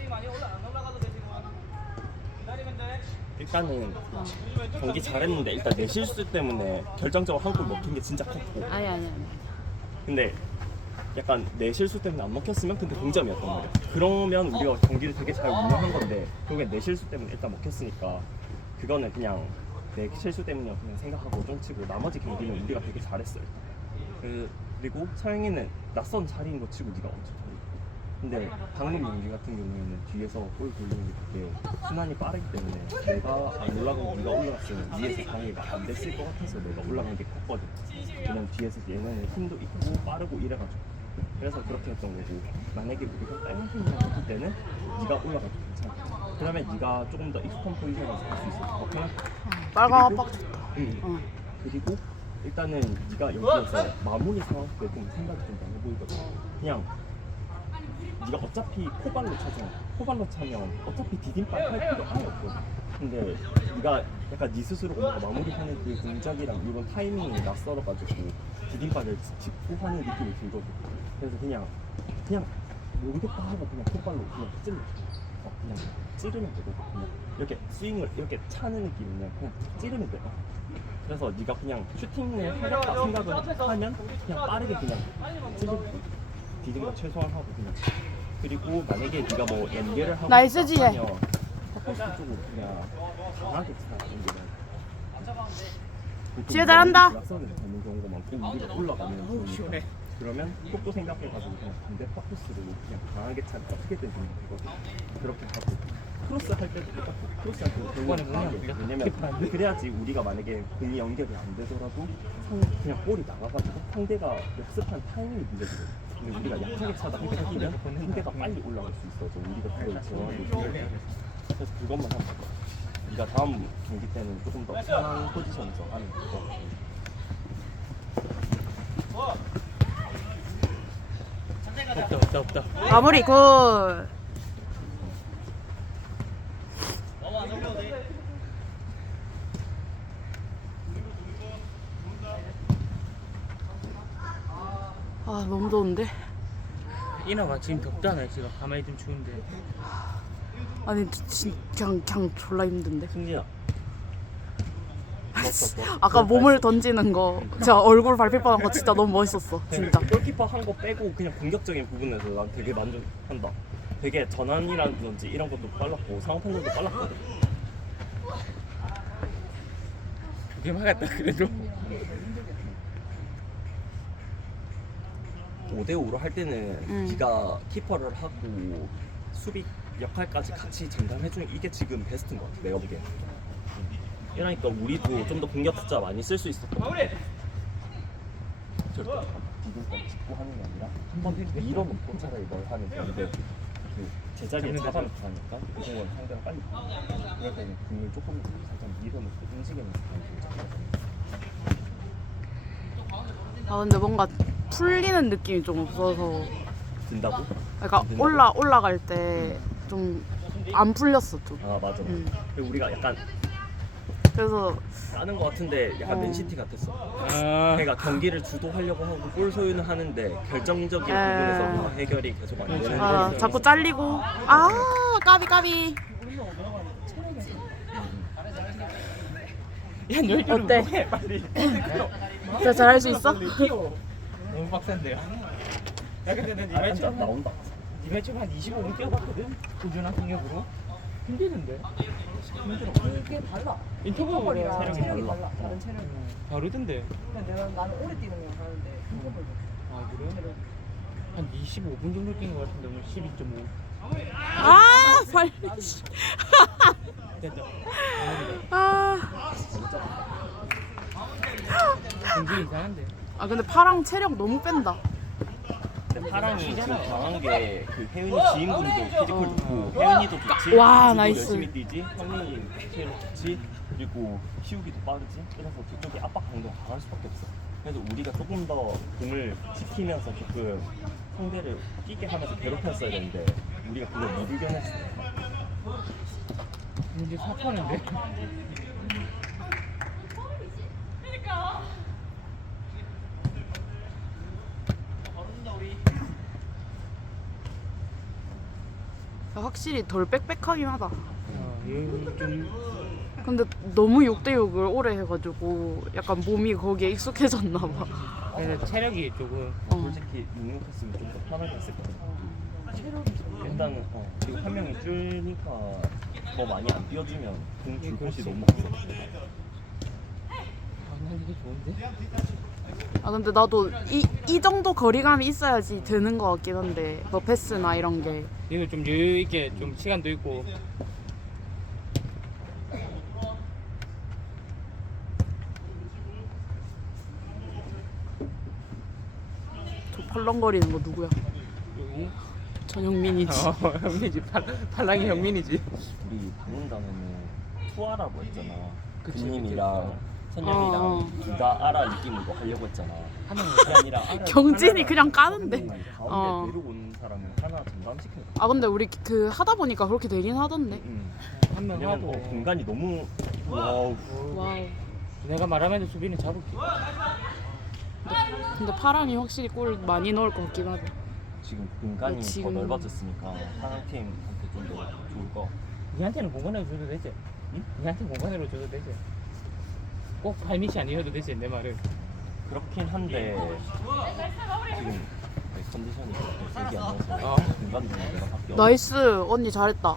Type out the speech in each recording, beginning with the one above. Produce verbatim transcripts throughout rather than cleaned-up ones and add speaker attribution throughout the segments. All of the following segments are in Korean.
Speaker 1: 일단은 경기 잘했는데 일단 내 실수 때문에 결정적으로 한 골 먹힌 게 진짜 컸고.
Speaker 2: 아니 아니 아니.
Speaker 1: 근데 약간 내 실수 때문에 안 먹혔으면 근데 동점이었단 말이야. 그러면 우리가 경기를 되게 잘 운영한 건데 결국엔 내 실수 때문에 일단 먹혔으니까 그거는 그냥 내 실수 때문이야 그냥 생각하고 좀 치고 나머지 경기는 우리가 되게 잘했어요. 그, 그리고 서영이는 낯선 자리인 거 치고 네가 엄청 잘했고 근데 방금 경기 같은 경우에는 뒤에서 골 돌리는 게 되게 순환이 빠르기 때문에 내가 안 올라가고 네가 올라갔으면 위에서 방해가 안 됐을 것 같아서 내가 올라간 게 컸거든. 왜냐면 뒤에서 얘는 힘도 있고 빠르고 이래가지고 그래서 그렇게 했던 거고 만약에 우리가 다른 팀이랑 했을 때는 네가 올라가도 괜찮아. 그러면 네가 조금 더 익숙한 포지션에서 할 수 있어. 오케이?
Speaker 2: 빨강
Speaker 1: 그리고-
Speaker 2: 압박 좋다.
Speaker 1: 응.
Speaker 2: 어.
Speaker 1: 그리고 일단은 네가 여기에서 마무리 상황 때 좀 생각이 좀 많이 보이거든. 그냥 네가 어차피 포발로 차잖아. 포발로 차면 어차피 디딤발 할 필요 아예 없거든. 근데 네가 약간 네 스스로 뭔가 마무리하는 그 동작이랑 이런 타이밍이 낯설어가지고 디딤발을 짚고 하는 느낌이 들거든. 그래서 그냥 그냥 모르겠다 하고 그냥 포발로 그냥 찔러. 어, 그냥 찌르면 되고 그냥 이렇게 스윙을 이렇게 차는 느낌이면 그냥 찌르면 돼. 어. 그래서 네가 그냥 슈팅을 하겠다 생각을 하면 그냥 빠르게 그냥 찌르고 디딤발 최소한 하고 그냥. 그리고 만약에 네가 뭐 연계를 하고
Speaker 2: 나이스
Speaker 1: 싶다
Speaker 2: 지혜.
Speaker 1: 하면 탑포스트 쪽으로 그냥 강하게 차 연계를.
Speaker 2: 지혜 잘한다.
Speaker 1: 낙선을 되는 경우가 많고 우리가 올라가면 좋으니까. 그러면 속도 생각해가지고 그냥 반대 탑포스로 그냥 강하게 차면 어떻게든 되는 거거든. 그렇게 하고 크로스 할 때도 똑같고 크로스 할 때도 결국에는 강하게. 왜냐면 그래야지 우리가 만약에 공이 연결이 안 되더라도 상, 그냥 볼이 나가가지고 상대가 역습한 타이밍이 늦어지거든. 근데 우리가 약하게 차다 생각하면 상대가 빨리 올라갈 수 있어서 우리가 그걸 정하고 그래서 그것만 하면 돼. 네가 다음 경기 때는 조금 더 편한 포지션에서 하는 거.
Speaker 3: 없다 없다 없다.
Speaker 2: 마무리 굿. 아 너무 더운데.
Speaker 3: 인어가 지금 덥잖아요. 지금 가만히 좀 추운데.
Speaker 2: 아니 진 그냥 그냥 졸라 힘든데.
Speaker 1: 승진아.
Speaker 2: 아까 몸을 던지는 거, 진짜 얼굴 밟힐 뻔한 거 진짜 너무 멋있었어. 진짜.
Speaker 1: 골키퍼 한 거 빼고 그냥 공격적인 부분에서 난 되게 만족한다. 되게 전환이라든지 이런 것도 빨랐고 상황 판정도 빨랐거든.
Speaker 3: 그게 막았다 그래도.
Speaker 1: 오 대 오로 할 때는
Speaker 2: 음.
Speaker 1: 네가 키퍼를 하고 수비 역할까지 같이 장담해주는 이게 지금 베스트인 것 같아 내가 보기엔. 이러니까 우리도 좀 더 공격 숫자 많이 쓸 수 있었던 것 같아. 절대 디딤발 짚고 하는 게 아니라 한번 밀어놓고 차라리 뭘 하는 건데 그 제자리에 잡아놓고 하니까 그 공은 상대가 빨리 그럴 때는 공을 조금 살짝 밀어놓고 움직이는
Speaker 2: 아 근데 뭔가 풀리는 느낌이 좀 없어서.
Speaker 1: 든다고?
Speaker 2: 그러니까 올라 올라갈 때 좀 안 풀렸어 좀.
Speaker 1: 아 맞아.
Speaker 2: 음.
Speaker 1: 그리고 우리가 약간
Speaker 2: 그래서
Speaker 1: 까는 것 같은데 약간
Speaker 2: 어.
Speaker 1: 맨시티 같았어.
Speaker 3: 아.
Speaker 1: 걔가 경기를 주도하려고 하고 골 소유는 하는데 결정적인
Speaker 2: 에.
Speaker 1: 부분에서 해결이 계속 안 되는.
Speaker 2: 아
Speaker 1: 거예요.
Speaker 2: 자꾸 잘리고. 아 까비 까비.
Speaker 3: 야 너희들
Speaker 2: 어때?
Speaker 3: 뭐해 빨리.
Speaker 2: 진짜 잘할 수 있어?
Speaker 3: 뛰어. 너무 빡센데요. 야 근데 난
Speaker 1: 아,
Speaker 3: 이번
Speaker 1: 진짜
Speaker 3: 주
Speaker 1: 나온다.
Speaker 3: 이번 주한 이십오 분 뛰어봤거든. 꾸준한 공격으로. 힘들던데. 힘들어.
Speaker 4: 이게 달라.
Speaker 3: 인터뷰
Speaker 4: 흰머리랑
Speaker 1: 체력이
Speaker 4: 체력이
Speaker 1: 달라.
Speaker 4: 달라. 다른 체력이.
Speaker 3: 다르던데.
Speaker 4: 근데 내가 나는 오래 뛰는 거 가는데 흰머리
Speaker 3: 아 그래? 한 이십오 분 정도 뛴 것 같은데 오늘 십이 점 오.
Speaker 2: 아 빨리.
Speaker 3: 됐다.
Speaker 2: 아.
Speaker 3: 굉장히 이상한데.
Speaker 2: 아 근데 파랑 체력 너무 뺀다.
Speaker 1: 근데 파랑이 지금 강한 게 그 혜윤이 지인분도 피지컬 좋고 혜윤이도 좋지.
Speaker 2: 와,
Speaker 1: 지도
Speaker 2: 나이스.
Speaker 1: 열심히 뛰지. 형님 체력 좋지. 그리고 희욱이도 빠르지. 그래서 그쪽이 압박 강도가 강할 수밖에 없어. 그래서 우리가 조금 더 공을 지키면서 조금 상대를 뛰게 하면서 괴롭혔어야 되는데 우리가 그걸 못 이겨냈어.
Speaker 3: 이제 사파는데.
Speaker 2: 확실히 덜 빽빽하긴 하다.
Speaker 3: 어, 이거 좀
Speaker 2: 근데 너무 육 대 육을 오래 해가지고 약간 몸이 거기에 익숙해졌나 봐.
Speaker 3: 그래서 체력이 조금
Speaker 2: 어.
Speaker 1: 솔직히 육육했으면 좀 더 편하게 했을 것 같아. 일단은 어, 지금 한 명이 줄니까 더 많이 안 뛰어주면 공줄 곳이 너무 없어.
Speaker 3: 아, 난 이게 좋은데?
Speaker 2: 아 근데 나도 이, 이 정도 거리감이 있어야지 되는 것 같긴 한데 뭐 패스나 이런 게.
Speaker 3: 이거 좀 여유 있게 좀 시간도 있고.
Speaker 2: 저 펄렁거리는 거 누구야?
Speaker 3: 여기
Speaker 2: 전영민이지.
Speaker 3: 어, 형민이지. 팔, 팔랑이 형민이지.
Speaker 1: 우리 방문단에는 투아라고 했잖아.
Speaker 3: 그치,
Speaker 1: 그님이랑 선영이랑
Speaker 2: 어.
Speaker 1: 둘 다 아라 느낌으로 하려고 했잖아.
Speaker 3: 한 명은
Speaker 1: 그게 아니라 아라
Speaker 2: 경진이
Speaker 1: 하나가
Speaker 2: 그냥 까는데.
Speaker 1: 가운데
Speaker 2: 어.
Speaker 1: 내려오는 사람을 하나 전담시켜야 돼.
Speaker 2: 아 근데 우리 그 하다 보니까 그렇게 되긴 하던데.
Speaker 1: 응.
Speaker 3: 한 명
Speaker 1: 왜냐면
Speaker 3: 하고.
Speaker 1: 어, 공간이 너무 와우.
Speaker 2: 와우.
Speaker 3: 내가 말하면 수비는 잡을게.
Speaker 2: 근데 파랑이 확실히 골 많이 넣을 것 같긴 하다.
Speaker 1: 지금 공간이
Speaker 2: 어, 지금-
Speaker 1: 더 넓어졌으니까 파란 팀한테 좀 더 좋을 거.
Speaker 3: 니한테는 공간으로 줘도 되지?
Speaker 1: 응?
Speaker 3: 니한테 공간으로 줘도 되지? 꼭 발밑이 아니어도 되지 내 말은.
Speaker 1: 그렇긴 한데 지금 내 컨디션이 그렇게 세게 안 나와서
Speaker 3: 어.
Speaker 1: 공간 좀 내가 밖에
Speaker 2: 나이스 언니 잘했다.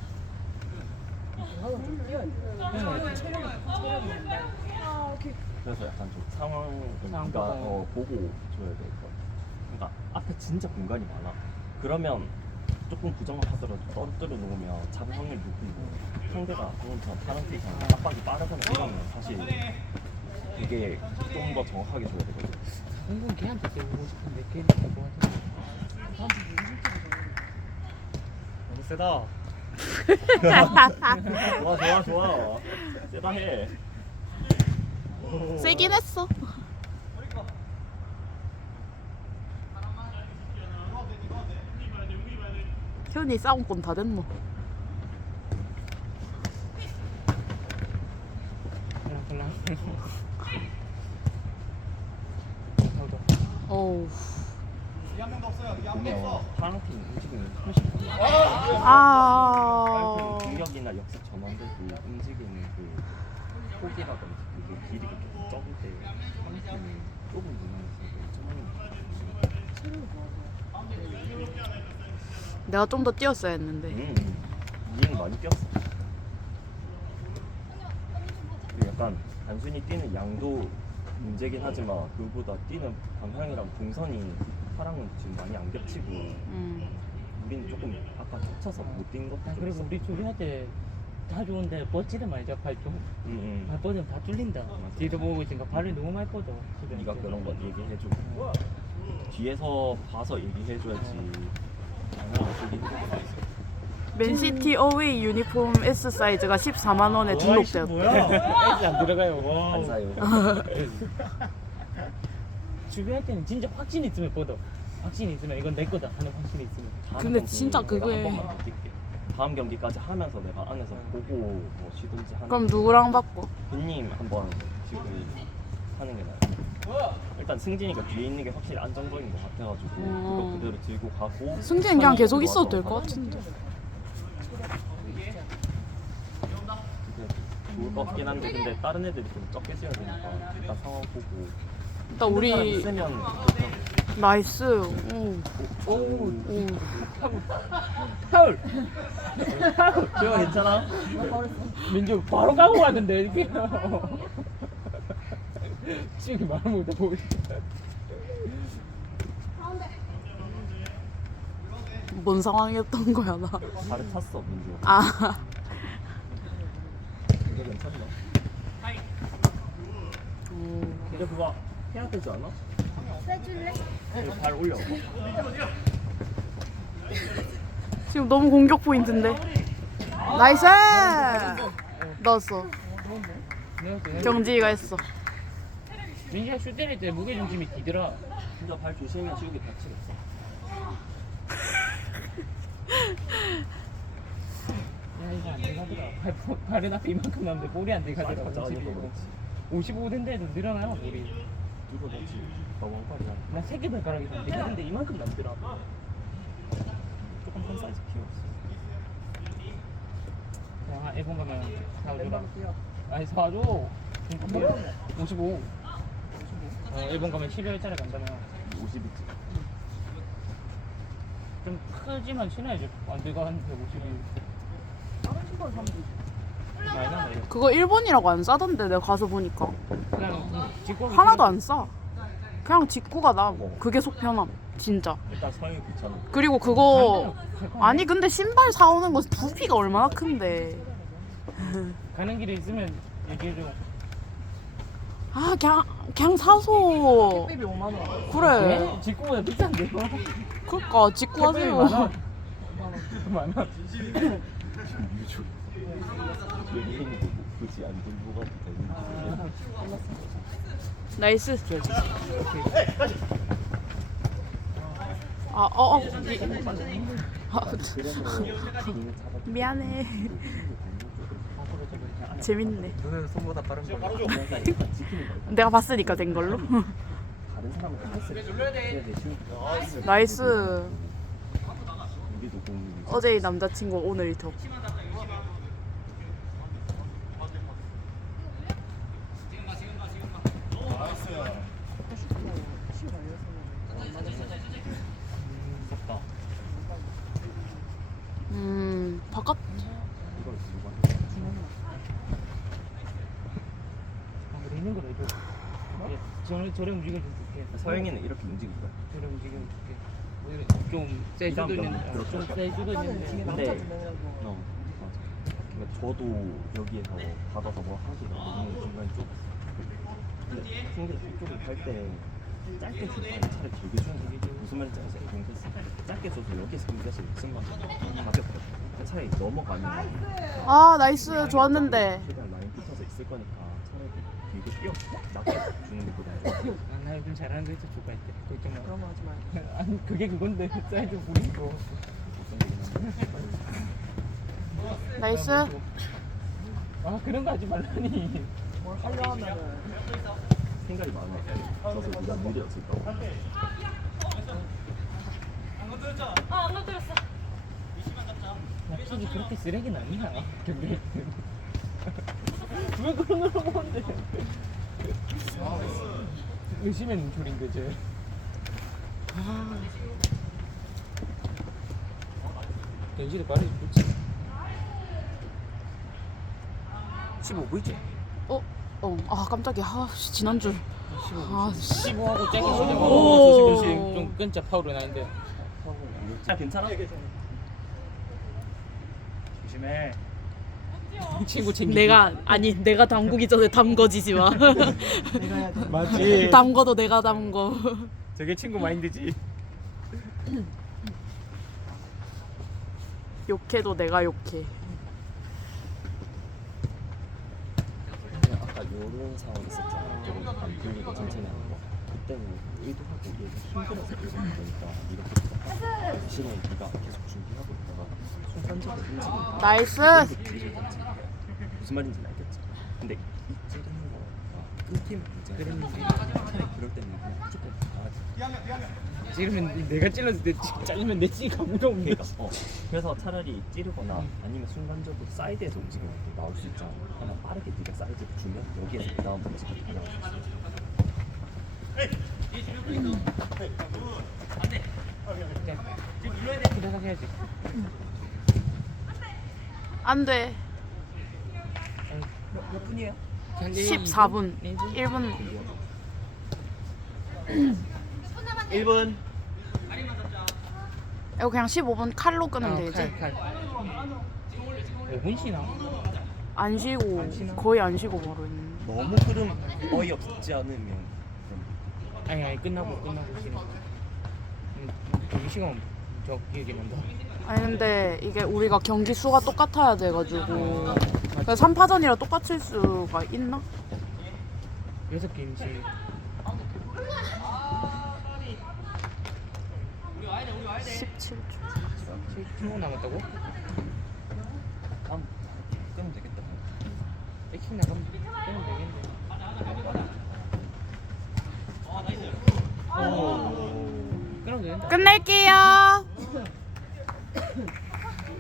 Speaker 4: 나도 좀 뛰어야 돼. 체력이 체력이 있는데. 아 오케이.
Speaker 1: 그래서 약간 좀 상황을
Speaker 3: 상황
Speaker 1: 우리가
Speaker 3: 보고.
Speaker 1: 어, 보고 줘야 될 것 같아. 그러니까 앞에 진짜 공간이 많아. 그러면 조금 부정을 하더라도 떨어뜨려 놓으면 잡을 확률이 높고 상대가 방금처럼 파란 팀처럼 압박이 빠르거나 이러면 사실 되게 좀 더 정확하게 줘야 되거든.
Speaker 3: 은근 걔한테 때리고 싶은데 걔는 될것 같은데.
Speaker 1: 너무 세다. 좋아 좋아 좋아. 세다 해.
Speaker 2: 세긴 했어. 현이 싸움권 다 됐노.
Speaker 3: 콜랑콜랑.
Speaker 2: 어우.
Speaker 1: 보면 파란 팀 움직임이 훨씬 달라.
Speaker 2: 아.
Speaker 1: 파란 팀 공격이나 역습 전환되고 움직이는 그 폭이라든지 그게 길이가 좀 적을 때 파란 팀이 좁은 공간에서 점하는
Speaker 2: 내가 좀 더 뛰었어야 했는데.
Speaker 1: 음, 니는 많이 뛰었어. 그리고 약간 단순히 뛰는 양도 문제긴 하지만 그보다 뛰는 방향이랑 동선이 파랑은 지금 많이 안 겹치고
Speaker 2: 음.
Speaker 1: 우리는 조금 아까 겹쳐서 못 뛴 것도
Speaker 3: 아,
Speaker 1: 좀
Speaker 3: 그리고
Speaker 1: 있어.
Speaker 3: 우리 조리할 때 다 좋은데 뻗지를 말자 발좀.
Speaker 1: 응, 응.
Speaker 3: 발 뻗으면 다 뚫린다. 뒤도 보고 있으니까 발이 너무 많이 뻗어.
Speaker 1: 네가 그런 거 얘기해줘. 뒤에서 봐서 얘기해줘야지. 당연히 어쩌기 힘들겠어.
Speaker 2: 맨시티 어웨이 유니폼 S 사이즈가 십사만 원에 등록되었다.
Speaker 3: 에이지 안 들어가요.
Speaker 1: 안 사요.
Speaker 3: 준비할 때는 진짜 확신이 있으면 뻗어. 확신이 있으면 이건 내 거다 하는 확신이 있으면.
Speaker 1: 다음
Speaker 2: 근데
Speaker 1: 경기
Speaker 2: 진짜
Speaker 1: 내가
Speaker 2: 그거에-
Speaker 1: 한 번만 더 뛸게. 다음 경기까지 하면서 내가 안에서 보고 뭐 쉬든지 하는.
Speaker 2: 그럼 누구랑 바꿔?
Speaker 1: 빈님 한번 지금 하는 게 나아요. 일단 승진이가 뒤에 있는 게 확실히 안정적인 것 같아가지고
Speaker 2: 음.
Speaker 1: 그거 그대로 들고 가고.
Speaker 2: 승진 그냥 계속
Speaker 1: 선이
Speaker 2: 있어도 될
Speaker 1: 좋아서
Speaker 2: 것 같은데.
Speaker 1: 그게 좋을 것 같긴 한데 근데 다른 애들이 좀 적게 써야 되니까 일단 상황 보고.
Speaker 2: 일단 우리
Speaker 1: 있으면
Speaker 2: 나이스. 오.
Speaker 1: 오,
Speaker 2: 오.
Speaker 3: 파울.
Speaker 1: 지금 괜찮아?
Speaker 3: 민규 바로 가고 가는데 이렇게. 지금 말 못하고.
Speaker 2: 뭔 상황이었던 거야 나.
Speaker 1: 발을 찼어 민주.
Speaker 2: 아.
Speaker 1: 이게 괜찮나?
Speaker 2: 오.
Speaker 1: 근데 그거 해야 되지 않아? 해줄래? 발 올려.
Speaker 2: 지금 너무 공격 포인트인데. 나이스. 넣었어. 경지가 했어.
Speaker 3: 민규가 슛 때릴 때 무게 중심이 뒤더라.
Speaker 1: 진짜 발 조심해 지우개 다치겠어.
Speaker 3: 야 이거 안 돼가더라. 발, 발은 앞에 이만큼 남는데 볼이 안 돼가더라.
Speaker 1: 많이 가져가니까 그렇지.
Speaker 3: 오십오 된데도 늘어나요 볼이.
Speaker 1: 이거 다치. 나 왕팔이야.
Speaker 3: 나 세 개 발가락이 안 되는데 이만큼 남더라.
Speaker 1: 조금 한 사이즈 키웠어.
Speaker 3: 일본 가면 사주라.
Speaker 4: 멤버로 뛰어.
Speaker 3: 아니 사줘. 오십오. 어 일본 가면 십여 일짜리 간다면
Speaker 1: 오십이지.
Speaker 3: 좀 크지만 친해야지. 완대가 한 백오십이.
Speaker 4: 다른 신발 사면 되지.
Speaker 3: 많이 나다 이거.
Speaker 2: 그거 일본이라고 안 싸던데 내가 가서 보니까
Speaker 3: 그냥 직구
Speaker 2: 하나도 안 싸. 그냥 직구가 나. 그게 속 편함. 진짜.
Speaker 1: 일단 서영이 귀찮아.
Speaker 2: 그리고 그거 아니 근데 신발 사오는 거 부피가 얼마나 큰데.
Speaker 3: 가는 길에 있으면 얘기해줘.
Speaker 2: 아 그냥 그냥 사소.
Speaker 4: 택배비 오만 원.
Speaker 2: 그래.
Speaker 3: 네? 직구보다 비싼데요?
Speaker 2: 그러니까 직구 하세요.
Speaker 3: 많아. 많아.
Speaker 1: 유주. 외계인도 굳이 안 들고 가도 되는지.
Speaker 2: 나이스. 아, 어, 어. 미, 아, 미안해. 재밌네.
Speaker 5: 눈은 손보다 빠른 거.
Speaker 2: 내가 봤으니까 된 걸로.
Speaker 1: 다른 사람은 패스. 그냥 내 친구.
Speaker 2: 나이스.
Speaker 1: 우리도 공이.
Speaker 2: 어제의 남자친구 오늘 더.
Speaker 3: 무섭다.
Speaker 2: 음, 바깥.
Speaker 1: 이걸 누가 해?
Speaker 3: 아, 그래 있는 거다 이거. 예, 저래 저래 움직여 줄게.
Speaker 1: 서영이는 이렇게 움직일 거야.
Speaker 3: 저래 움직여 줄게. 좀셀 수도
Speaker 1: 이런
Speaker 3: 있는데,
Speaker 1: 병, 그렇죠.
Speaker 3: 좀셀 수도
Speaker 4: 오빠는
Speaker 3: 있는데.
Speaker 4: 뒤에
Speaker 1: 근데-
Speaker 4: 남자 두 명이라고.
Speaker 1: 어, 맞아. 그러니까 저도 여기에서 받아서 뭐 하기가 너무 중간이 좁았어. 근데 친구들 그쪽을 할때 짧게 주고 아니 차라리 길게 주는 게 무슨 말인지 알지? 공패스 짧게 줘서 여기서 공패스 쓴거 가볍거든. 차라리 넘어가면
Speaker 2: 아, 나이스. 좋았는데.
Speaker 1: 최대한 많이 붙어서 있을 거니까 차라리 길게 뛰어 낮게 주는 것보다
Speaker 3: 아, 나 요즘 잘하는 거 진짜 좋아할 때. 걱정 마.
Speaker 4: 그런 거 하지 마.
Speaker 3: 아니 그게 그건데 사이즈 보는 거.
Speaker 1: 못생기긴 한데
Speaker 2: 나이스.
Speaker 3: 아 그런 거 하지 말라니.
Speaker 4: 뭘 하려 하면은
Speaker 1: 생각이 많아. 저서 네가 느렸을까?
Speaker 3: 확실히 그렇게 쓰레기는 아니야. 근데 왜 그런 걸 보는데? 의심의 눈초리인데 쟤. 아. 던지도 빠르지 좋지. 십오 보이지?
Speaker 2: 어, 어. 아, 깜짝이야. 아, 씨, 지난 줄. 아, 씨.
Speaker 3: 십오하고 짧게 치는
Speaker 2: 오.
Speaker 3: 거 조심 조심. 좀 끈자 파울이 나는데.
Speaker 1: 아 괜찮아?
Speaker 3: 조심해. 친구 챙기.
Speaker 2: 내가 아니 내가 담그기 전에 담궈지지 마.
Speaker 4: 내가 해야 돼.
Speaker 3: 맞지.
Speaker 2: 담궈도 내가 담궈.
Speaker 3: 저게 친구 마인드지.
Speaker 2: 욕해도 내가 욕해.
Speaker 1: 아까 요런 상황 있었잖아. 조금 안 풀리고 천천히 하는 거. 그때는 의도하고 얘가 힘들어서 이러는 거니까 이렇게 대신에 네가 계속 준비하고 있다가 순간적으로 움직이는
Speaker 2: 나이스.
Speaker 1: 무슨 말인지 알겠지? 근데 이 찌르는 거가 끊기면 문제야.
Speaker 3: 그러는지.
Speaker 1: 차라리 그럴 때는 그냥 무조건 나가지.
Speaker 3: 찌르면 내가 찔렀을 때 찌- 잘리면 내 찌가 무서운데.
Speaker 1: 그러니까 어. 그래서 차라리 찌르거나 아니면 순간적으로 사이드에서 움직이면 또 나올 수 있잖아. 그냥 빠르게 네가 사이드를 주면 여기에서 그 다음 움직임이 나올 수 있어.
Speaker 3: 부탁 해야지.
Speaker 2: 안 돼.
Speaker 4: 몇, 몇 분이에요?
Speaker 2: 십사 분. 일 분.
Speaker 3: 일 분.
Speaker 2: 이거 그냥 십오 분 칼로 끄면 되지.
Speaker 3: 아, 칼, 칼. 오 분 쉬나?
Speaker 2: 안 쉬고 거의 안 쉬고 바로 있는.
Speaker 1: 너무 흐름 어이없지 않으면
Speaker 3: 아니 아니 끝나고 끝나고 쉬는 거. 음, 경기 시간 저 기억이 난다.
Speaker 2: 아니 근데 이게 우리가 경기 수가 똑같아야 돼가지고 삼 파전이라 똑같을 수가 있나?
Speaker 3: 여섯 게임씩.
Speaker 2: 십칠 초.
Speaker 3: 칠 분 남았다고?
Speaker 1: 다음 끄면 되겠다.
Speaker 3: 액션 나가면 빼면 되겠네. 오. 끊어도 된다.
Speaker 2: 끝낼게요.